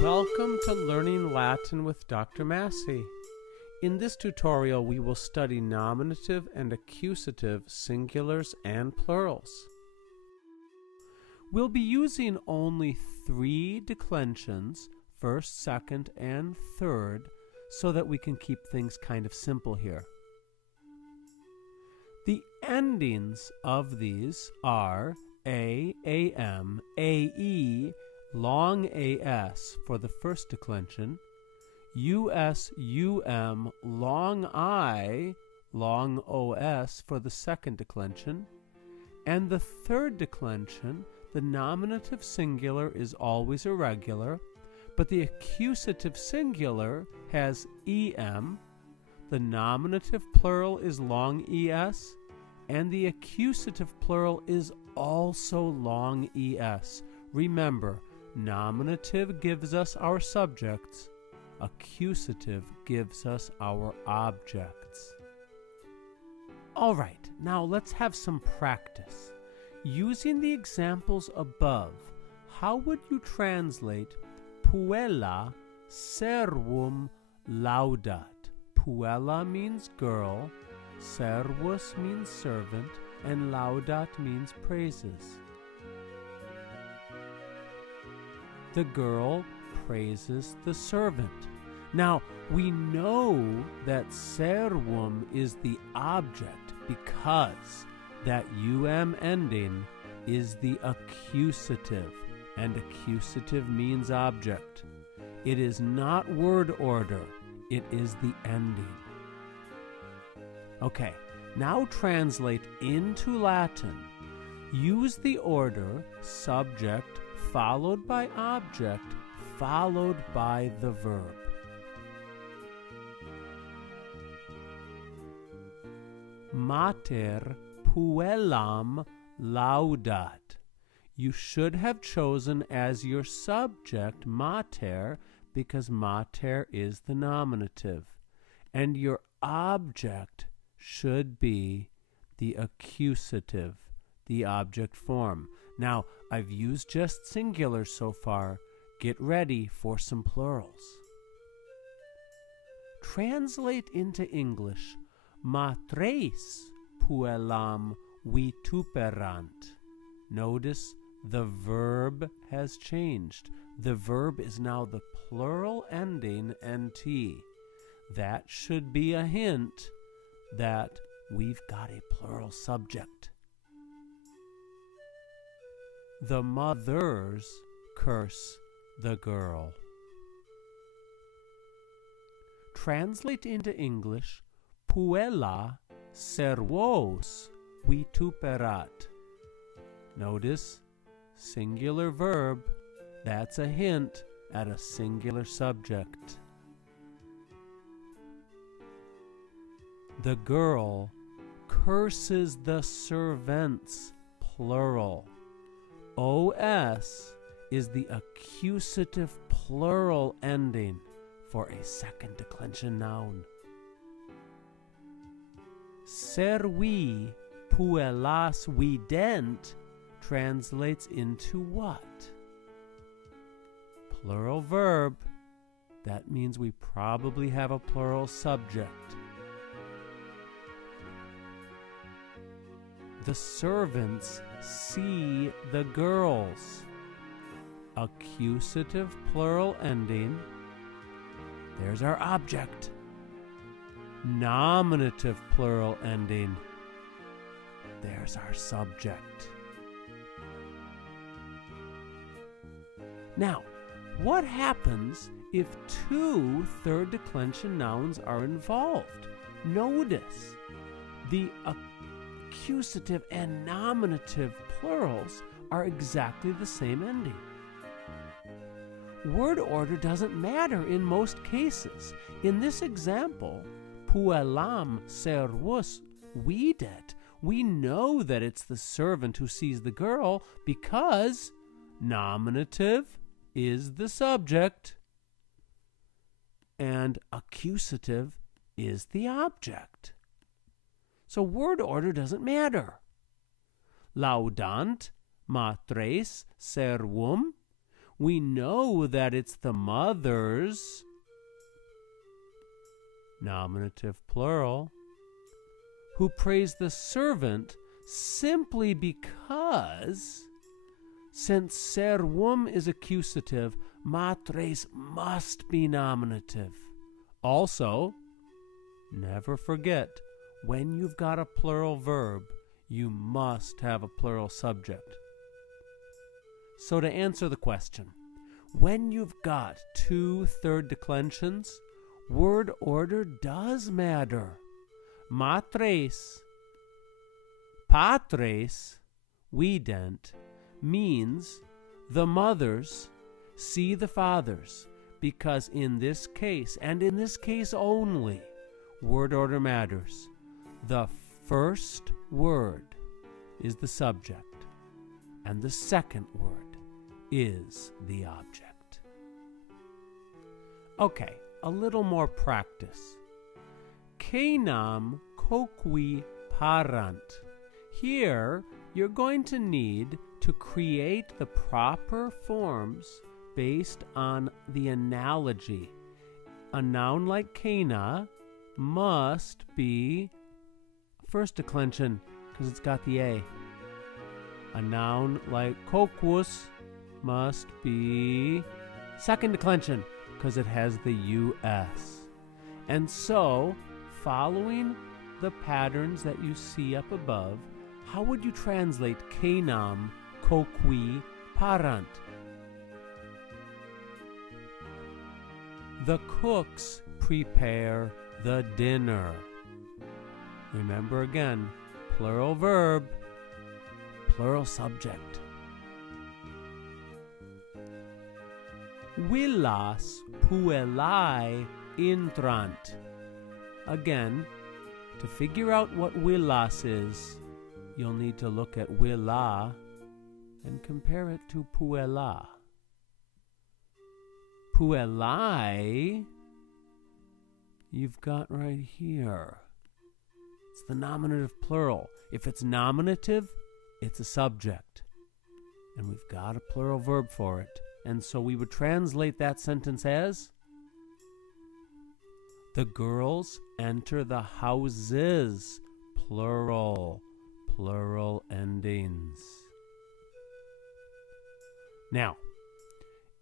Welcome to Learning Latin with Dr. Massey. In this tutorial, we will study nominative and accusative singulars and plurals. We'll be using only 3 declensions, first, second, and third, so that we can keep things kind of simple here. The endings of these are a, am, ae, long as for the first declension, us, long I, long os for the second declension, and the third declension, the nominative singular is always irregular, but the accusative singular has em, the nominative plural is long es, and the accusative plural is also long es. Remember, nominative gives us our subjects, accusative gives us our objects. All right, now let's have some practice. Using the examples above, how would you translate puella servum laudat? Puella means girl, servus means servant, and laudat means praises. The girl praises the servant. Now, we know that servum is the object because that ending is the accusative, and accusative means object. It is not word order, it is the ending. Okay, now translate into Latin. Use the order subject followed by object, followed by the verb. Mater puellam laudat. You should have chosen as your subject mater because mater is the nominative, and your object should be the accusative, the object form. Now, I've used just singulars so far. Get ready for some plurals. Translate into English, matres puellam vituperant. Notice the verb has changed. The verb is now the plural ending nt. That should be a hint that we've got a plural subject. The mothers curse the girl. Translate into English, puella servos vituperat. Notice, singular verb, that's a hint at a singular subject. The girl curses the servants, plural. Os is the accusative plural ending for a second declension noun. Servi puellas vident translates into what? Plural verb. That means we probably have a plural subject. The servants see the girls. Accusative plural ending. There's our object. Nominative plural ending. There's our subject. Now, what happens if 2 third declension nouns are involved? Notice the accusative and nominative plurals are exactly the same ending. Word order doesn't matter in most cases. In this example, puellam servus videt, we know that it's the servant who sees the girl because nominative is the subject and accusative is the object. So word order doesn't matter. Laudant matres servum We know that it's the mother's nominative plural who praise the servant simply because, since servum is accusative, matres must be nominative. Also, never forget, when you've got a plural verb, you must have a plural subject. So to answer the question, when you've got two third declensions, word order does matter. Matres, patres, vident, means the mothers see the fathers, because in this case, and in this case only, word order matters. The first word is the subject, and the second word is the object. Okay, a little more practice. Kenam coqui parant. Here, you're going to need to create the proper forms based on the analogy. A noun like Cana must be first declension because it's got the A. A noun like coquus must be second declension because it has the US. And so, following the patterns that you see up above, how would you translate Kenam coqui parant? The cooks prepare the dinner. Remember again, plural verb, plural subject. Villas puellae intrant. Again, to figure out what villas is, you'll need to look at villa and compare it to puella. Puellae, you've got right here. It's the nominative plural. If it's nominative, it's a subject. And we've got a plural verb for it. And so we would translate that sentence as, the girls enter the houses, plural, plural endings. Now,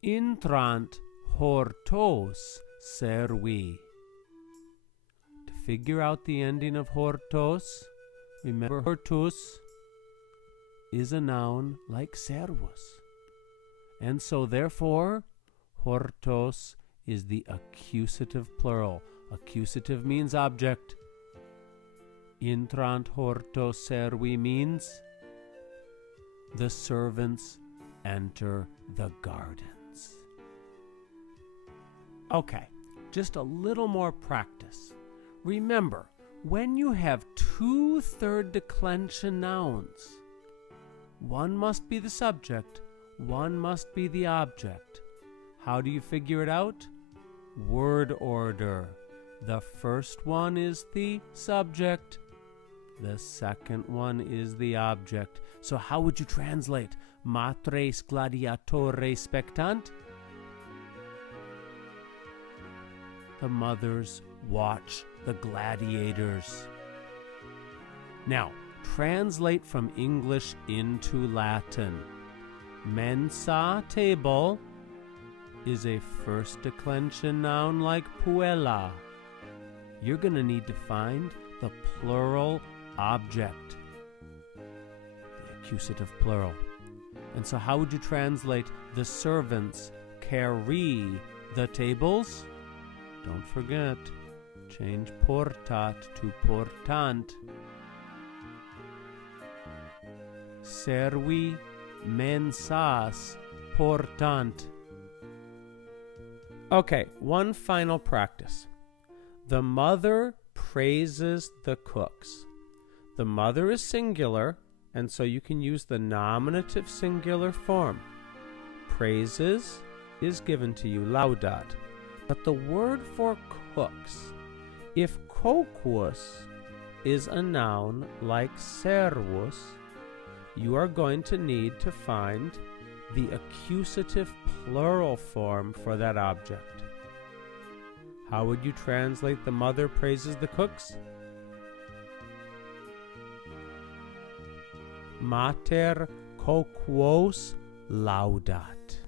intrant hortos servi. To figure out the ending of hortos, remember hortus is a noun like servus. And so therefore, hortos is the accusative plural. Accusative means object. Intrant hortos servi means the servants enter the gardens. Okay, just a little more practice. Remember, when you have two third declension nouns, one must be the subject, one must be the object. How do you figure it out? Word order. The first one is the subject. The second one is the object. So how would you translate matres gladiatore spectant? The mothers watch the gladiators. Now, translate from English into Latin. Mensa, table, is a first declension noun like puella. You're going to need to find the plural object, the accusative plural. And so how would you translate the servants carry the tables? Don't forget, change portat to portant. Servi mensas portant. Okay, one final practice. The mother praises the cooks. The mother is singular, and so you can use the nominative singular form. Praises is given to you, laudat. But the word for cooks, if coquus is a noun like servus, you are going to need to find the accusative plural form for that object. How would you translate the mother praises the cooks? Mater quoquos laudat.